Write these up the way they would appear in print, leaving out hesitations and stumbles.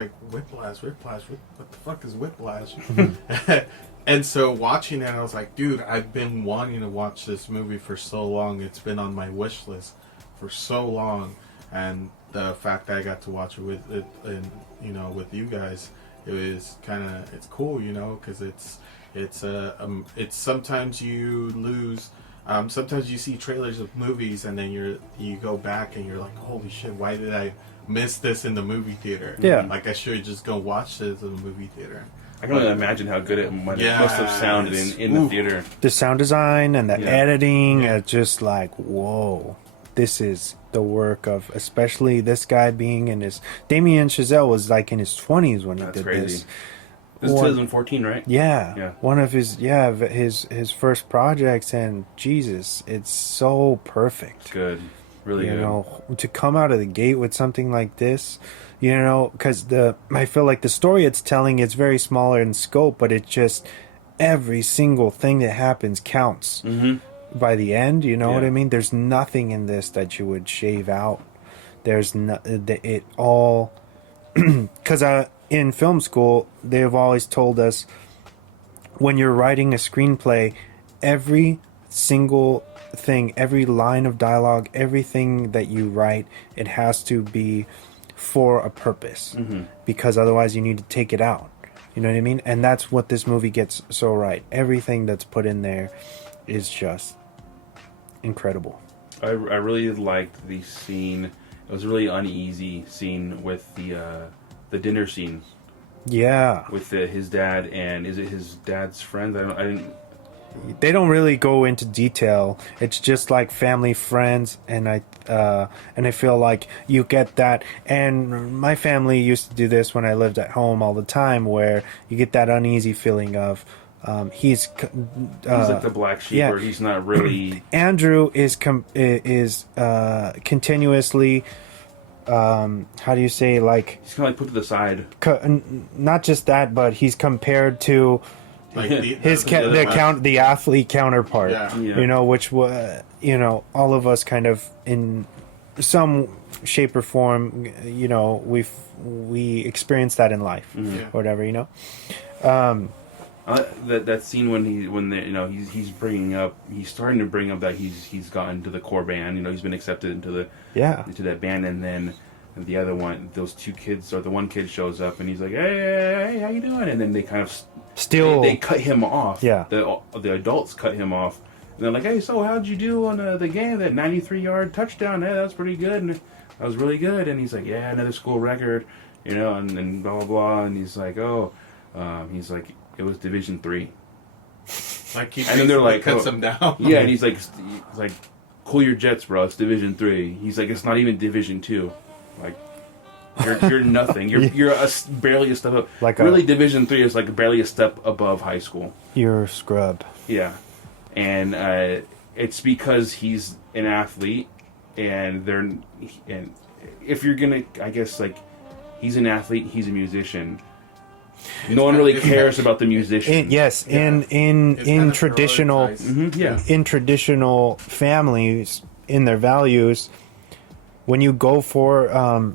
like Whiplash. What the fuck is Whiplash? And so watching it, I was like, dude, I've been wanting to watch this movie for so long. It's been on my wish list for so long, and the fact that I got to watch it with it, and with you guys, it was it's cool, because it's sometimes you lose. Sometimes you see trailers of movies and then you go back and you're like, holy shit, why did I miss this in the movie theater? Yeah. Like I should just go watch this in the movie theater. I can only imagine how good it must have sounded in the theater. The sound design and the editing, Yeah. it's just like, whoa. This is the work of, especially this guy being in his... Damien Chazelle was like in his 20s when he did crazy. this. This is 2014, right? Yeah. One of his first projects, and Jesus, it's so perfect. Good. Really good. To come out of the gate with something like this, because I feel like the story it's telling is very smaller in scope, but it just, every single thing that happens counts. By the end, you know what I mean? There's nothing in this that you would shave out. There's it all, because in film school, they've always told us when you're writing a screenplay, every single thing, every line of dialogue, everything that you write, it has to be for a purpose, because otherwise you need to take it out. You know what I mean? And that's what this movie gets so right. Everything that's put in there is just incredible. I really liked the scene. It was a really uneasy scene with the dinner scene. Yeah. With his dad, and is it his dad's friends? I didn't. They don't really go into detail. It's just like family, friends, and I feel like you get that. And my family used to do this when I lived at home all the time, where you get that uneasy feeling of he's like the black sheep, or he's not really. Andrew is continuously. How do you say, like, he's kind of like put to the side. Not just that, but he's compared to Like the athlete counterpart. Yeah. Which all of us kind of in some shape or form, we experience that in life, or whatever, That scene when he's starting to bring up that he's gotten to the core band, he's been accepted into that band, and then the other one, those two kids, or the one kid shows up and he's like, hey, how you doing? And then they kind of they cut him off. Yeah. The adults cut him off. And they're like, hey, so how'd you do on the game? That 93-yard touchdown? Hey, that's pretty good. And that was really good. And he's like, yeah, another school record, and blah, blah, blah. And he's like, he's like, it was Division III. Like he and then they're like, cuts him down. Yeah, and he's like, cool your jets, bro. It's Division III. He's like, it's not even Division II. Like, you're nothing. You're barely a step up. Really, Division III is like barely a step above high school. You're a scrub. Yeah, and it's because he's an athlete, and if you're gonna, I guess, like, he's an athlete, he's a musician. No one really cares about the musician. In traditional, in traditional families, in their values, when you go for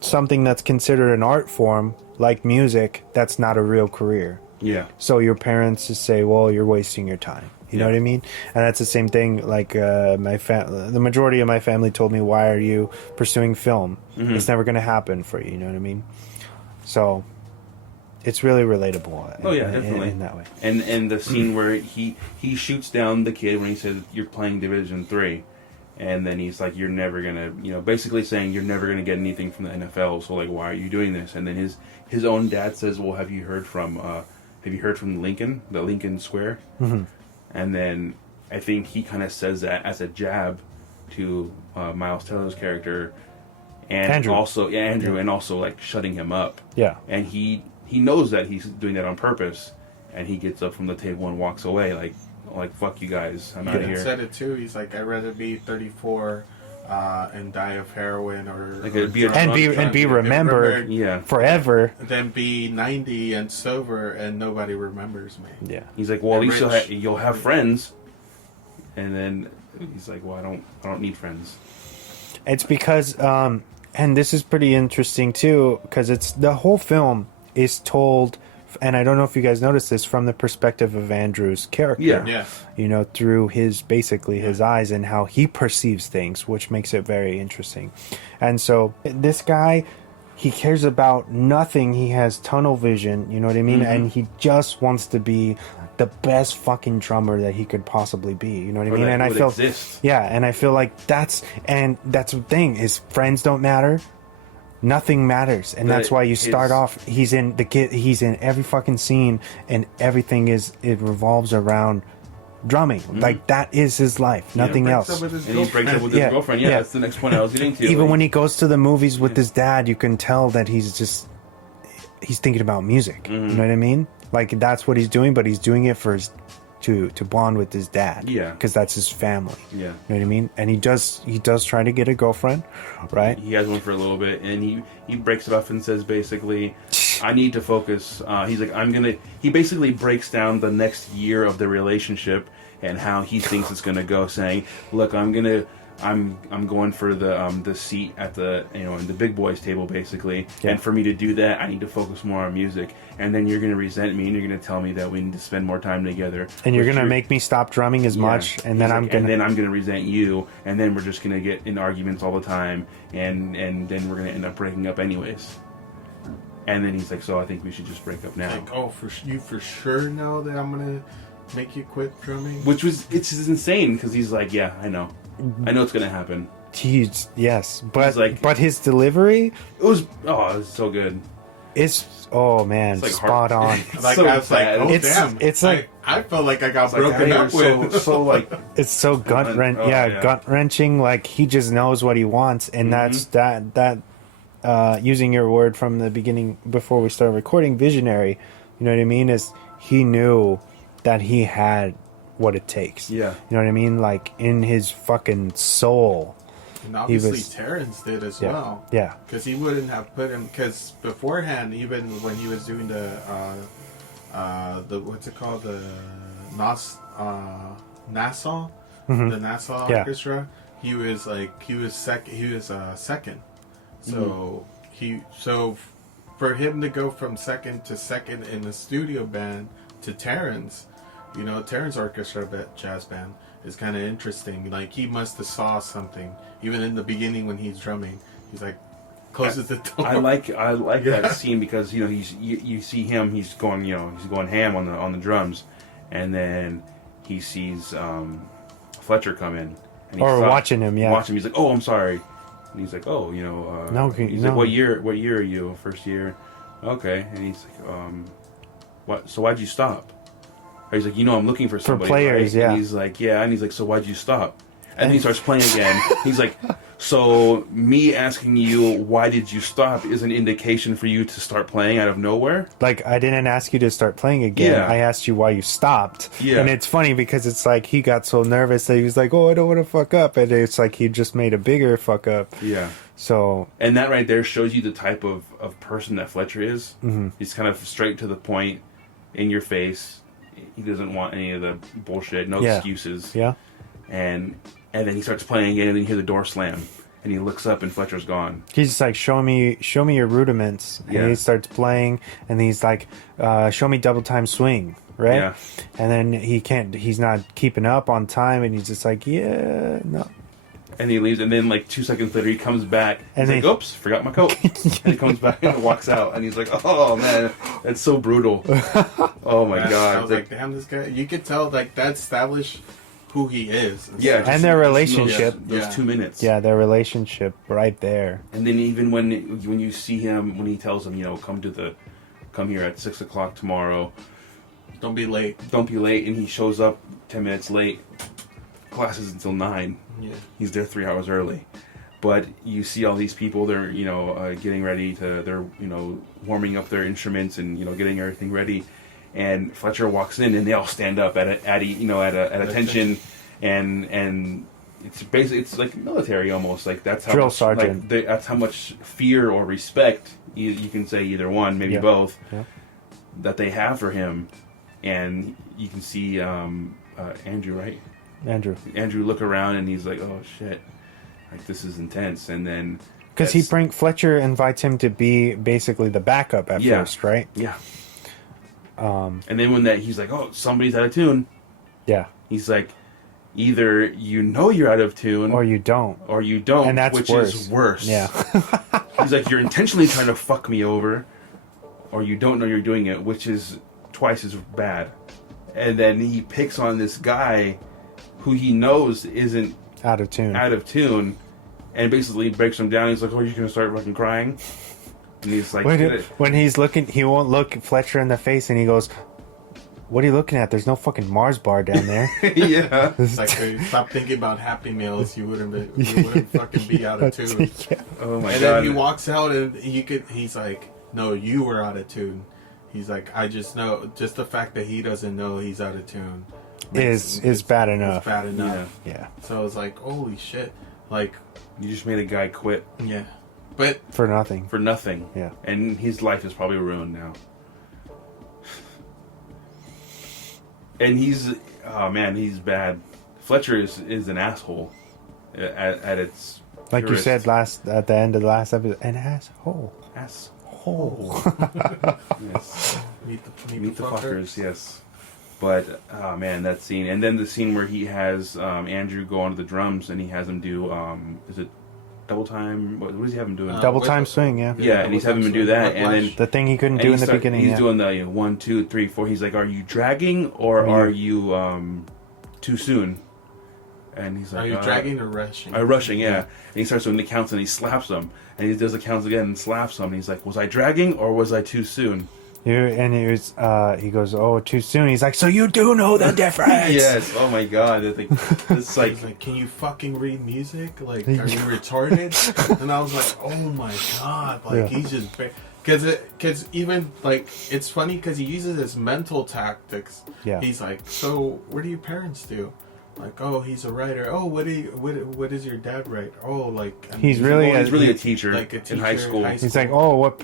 something that's considered an art form, like music, that's not a real career. Yeah. So your parents just say, well, you're wasting your time. You know what I mean? And that's the same thing, like the majority of my family told me, why are you pursuing film? It's never going to happen for you, you know what I mean? So it's really relatable. Oh, yeah, definitely. In that way. And the scene where he shoots down the kid when he says, you're playing Division III. And then he's like, you're never going to, basically saying you're never going to get anything from the NFL. So, like, why are you doing this? And then his own dad says, well, have you heard from Lincoln, the Lincoln Square? And then I think he kind of says that as a jab to Miles Teller's character. And Andrew. Andrew, and also, like, shutting him up. Yeah. And he knows that he's doing that on purpose. And he gets up from the table and walks away, like fuck you guys, I'm out of here. He said it too. He's like, I'd rather be 34 and die of heroin, or be remembered forever, than be 90 and sober and nobody remembers me. Yeah. He's like, well, at least you'll have friends. And then he's like, well, I don't need friends. It's because And this is pretty interesting too, because it's the whole film is told, and I don't know if you guys noticed this, from the perspective of Andrew's character. Yeah. You know, through his eyes and how he perceives things, which makes it very interesting. And so this guy, he cares about nothing. He has tunnel vision, you know what I mean? And he just wants to be the best fucking drummer that he could possibly be, you know what I mean? And I feel, and I feel like that's the thing. His friends don't matter. Nothing matters, and that's why you start off. He's in every fucking scene, and everything it revolves around drumming. Like that is his life, nothing else. And he breaks up with his girlfriend. Yeah, that's the next point I was getting to. Even when he goes to the movies with his dad, you can tell that he's thinking about music. You know what I mean? Like that's what he's doing, but he's doing it for to bond with his dad. Yeah, because that's his family. Yeah, you know what I mean. And he does try to get a girlfriend, right? He has one for a little bit, and he breaks it off and says basically, I need to focus. He's like, he basically breaks down the next year of the relationship and how he thinks it's gonna go, saying, look, I'm going for the seat at the in the big boys table basically, and for me to do that, I need to focus more on music. And then you're gonna resent me, and you're gonna tell me that we need to spend more time together, and you're gonna make me stop drumming as much, and then I'm gonna resent you, and then we're just gonna get in arguments all the time, and then we're gonna end up breaking up anyways. And then he's like, so I think we should just break up now. Like, oh, you for sure know that I'm gonna make you quit drumming? It's insane because he's like, yeah, I know it's gonna happen. But his delivery, it was so good. Man, it's spot on. Like so I was like, oh damn! It's like I felt like I got broken up with. So like it's so gut wrenching. Like he just knows what he wants, and that's that. Using your word from the beginning before we started recording, visionary. You know what I mean? Is he knew that he had what it takes. Yeah. You know what I mean? Like in his fucking soul. And obviously Terrence did as well. Yeah. Because he wouldn't have put him, because beforehand, even when he was doing the what's it called? The Nassau? The Nassau Orchestra. He was second. So so for him to go from second to second in the studio band to Terrence, Terrence Orchestra Jazz Band is kind of interesting. Like he must have saw something even in the beginning when he's drumming. He's like closes the door. I like that scene because you see him. He's going ham on the drums, and then he sees Fletcher come in. And watching him. He's like, oh, I'm sorry. And he's like, oh, like, what year are you? First year. Okay. And he's like, what? So why'd you stop? Or he's like, I'm looking for somebody. For players, right? yeah. And he's like, yeah. And he's like, so why'd you stop? And then he starts playing again. He's like, so me asking you why did you stop is an indication for you to start playing out of nowhere? Like, I didn't ask you to start playing again. Yeah. I asked you why you stopped. Yeah. And it's funny because it's like he got so nervous that he was like, oh, I don't want to fuck up. And it's like he just made a bigger fuck up. Yeah. So. And that right there shows you the type of person that Fletcher is. Mm-hmm. He's kind of straight to the point, in your face. He doesn't want any of the bullshit, no excuses. Yeah. And then he starts playing again, and then you hear the door slam. And he looks up, and Fletcher's gone. He's just like, show me your rudiments. And he starts playing, and he's like, show me double time swing, right? Yeah. And then he's not keeping up on time, and he's just like, yeah, no. And he leaves, and then like 2 seconds later, he comes back. And he's like, oops, forgot my coat. And he comes back and walks out, and he's like, oh man, that's so brutal. Oh my god. I was like, damn, this guy. You could tell, like, that established who he is. Yeah, and their relationship. Those 2 minutes. Yeah, their relationship right there. And then even when you see him, when he tells him, come here at 6 o'clock tomorrow. Don't be late. Don't be late. And he shows up 10 minutes late. Class is until 9. Yeah. He's there 3 hours early. But you see all these people, they're, getting ready they're warming up their instruments and, getting everything ready. And Fletcher walks in, and they all stand up at attention, and it's basically, it's like military almost. Like that's how drill sergeant. Like, that's how much fear or respect you can say either one, maybe both, that they have for him. And you can see Andrew, right? Andrew look around, and he's like, oh shit, like this is intense. And then Because Fletcher invites him to be basically the backup at first, right? Yeah. And then when he's like, oh, somebody's out of tune. Yeah. He's like, either you know you're out of tune, or you don't, and that's which worse. is worse. Yeah. He's like, you're intentionally trying to fuck me over, or you don't know you're doing it, which is twice as bad. And then he picks on this guy who he knows isn't out of tune, and basically breaks him down. He's like, oh, you're gonna start fucking crying. And he's like, when he's looking, he won't look Fletcher in the face, and he goes, what are you looking at? There's no fucking Mars bar down there. Yeah. It's like, stop thinking about Happy Meals. You wouldn't fucking be out of tune. Yeah. Oh my god. And then he walks out and he's like, no, you were out of tune. He's like, I just know, just the fact that he doesn't know he's out of tune is bad enough. It's bad enough. Yeah. So I was like, holy shit. Like, you just made a guy quit. Yeah. But for nothing. Yeah. And his life is probably ruined now. And he's bad. Fletcher is an asshole at its like purest. you said at the end of the last episode, an asshole. Asshole. Yes. Meet the fuckers, yes. But oh man, that scene, and then the scene where he has Andrew go onto the drums and he has him do is it double time? What does he have him doing? Double time swing, yeah. Yeah, and he's having him do that, and then the thing he couldn't do in the beginning. He's doing the 1, 2, 3, 4. He's like, "Are you dragging or are you too soon?" And he's like, "Are you dragging or rushing?" Rushing, yeah. And he starts doing the counts and he slaps him, and he does the counts again and slaps him. And he's like, "Was I dragging or was I too soon?" And he goes, "Oh, too soon." He's like, "So you do know the difference?" Yes. Oh my god. It's like, can you fucking read music? Like, are you retarded? And I was like, oh my god. Like, he's just because even like it's funny because he uses his mental tactics. Yeah. He's like, so what do your parents do? Like, oh, he's a writer. Oh, what does your dad write? Oh, like he's really a teacher, like a teacher in high school. He's like, oh, what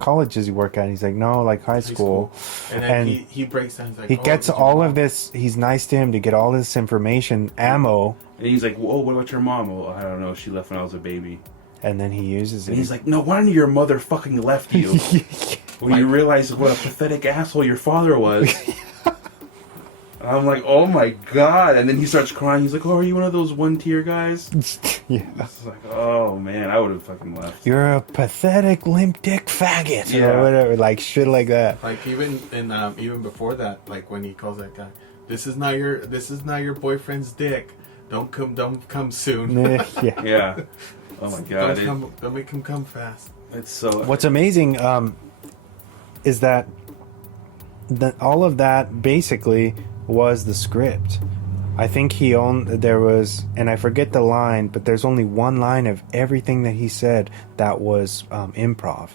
college does he work at? He's like, no, like high school. And then he breaks down. He's like, he gets all of this. He's nice to him to get all this information, ammo. And he's like, oh, what about your mom? Well, I don't know. She left when I was a baby. And then he uses it. And he's like, no wonder your mother fucking left you. When you realize what a pathetic asshole your father was. I'm like, oh my god. And then he starts crying. He's like, oh, are you one of those one-tier guys? Yeah. It's like, oh man, I would have fucking left. You're a pathetic limp dick faggot. Yeah. Or whatever. Like shit like that. Like even before that, like when he calls that guy, this is not your boyfriend's dick. Don't come soon. Yeah. Yeah. Oh my god. Don't make him come fast. It's so. What's amazing is that all of that basically was the script. I think there was, and I forget the line, but there's only one line of everything that he said that was improv.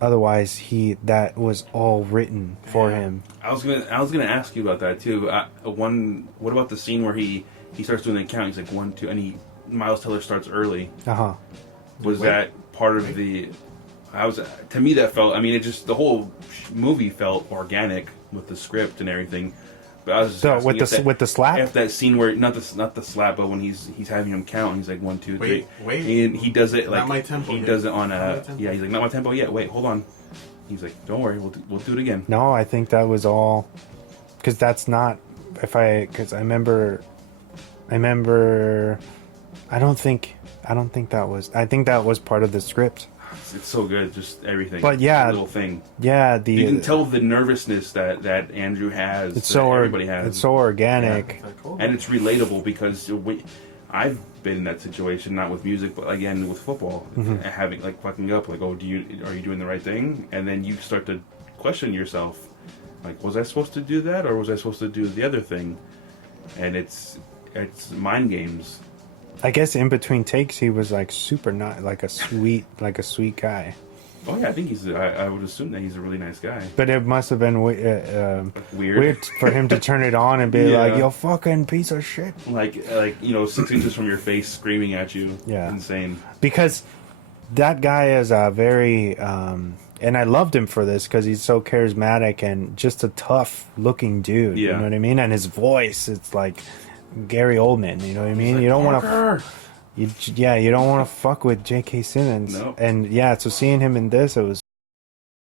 Otherwise, that was all written for him. I was gonna ask you about that too. What about the scene where he starts doing the count? He's like 1, 2, and Miles Teller starts early. Was that part of the? To me that felt. I mean, the whole movie felt organic with the script and everything. But I was just asking with the slap. If that scene where not the slap, but when he's having him count, he's like 1, 2, 3. Wait. And he does it like not my tempo. He does it on a yeah. He's like, not my tempo yet. Wait, hold on. He's like, don't worry, we'll do it again. No, I think that was all because that's not because I remember. I don't think that was. I think that was part of the script. It's so good, just everything. But yeah, little thing. Yeah, you can tell the nervousness that Andrew has. It's so everybody has. It's so organic, and it's relatable because I've been in that situation, not with music, but again with football, having like fucking up, like, oh, are you doing the right thing? And then you start to question yourself, like, was I supposed to do that or was I supposed to do the other thing? And it's mind games. I guess in between takes he was like super not like a sweet guy. Oh yeah, I think I would assume that he's a really nice guy. But it must have been weird for him to turn it on and be like, "You fucking piece of shit!" Like 6 inches from your face, screaming at you. Yeah, insane. Because that guy is a very, and I loved him for this because he's so charismatic and just a tough looking dude. Yeah. You know what I mean? And his voice, it's like Gary Oldman. You know what I mean? Like, you don't want to. you don't want to fuck with J.K. Simmons. No. And yeah, so seeing him in this, it was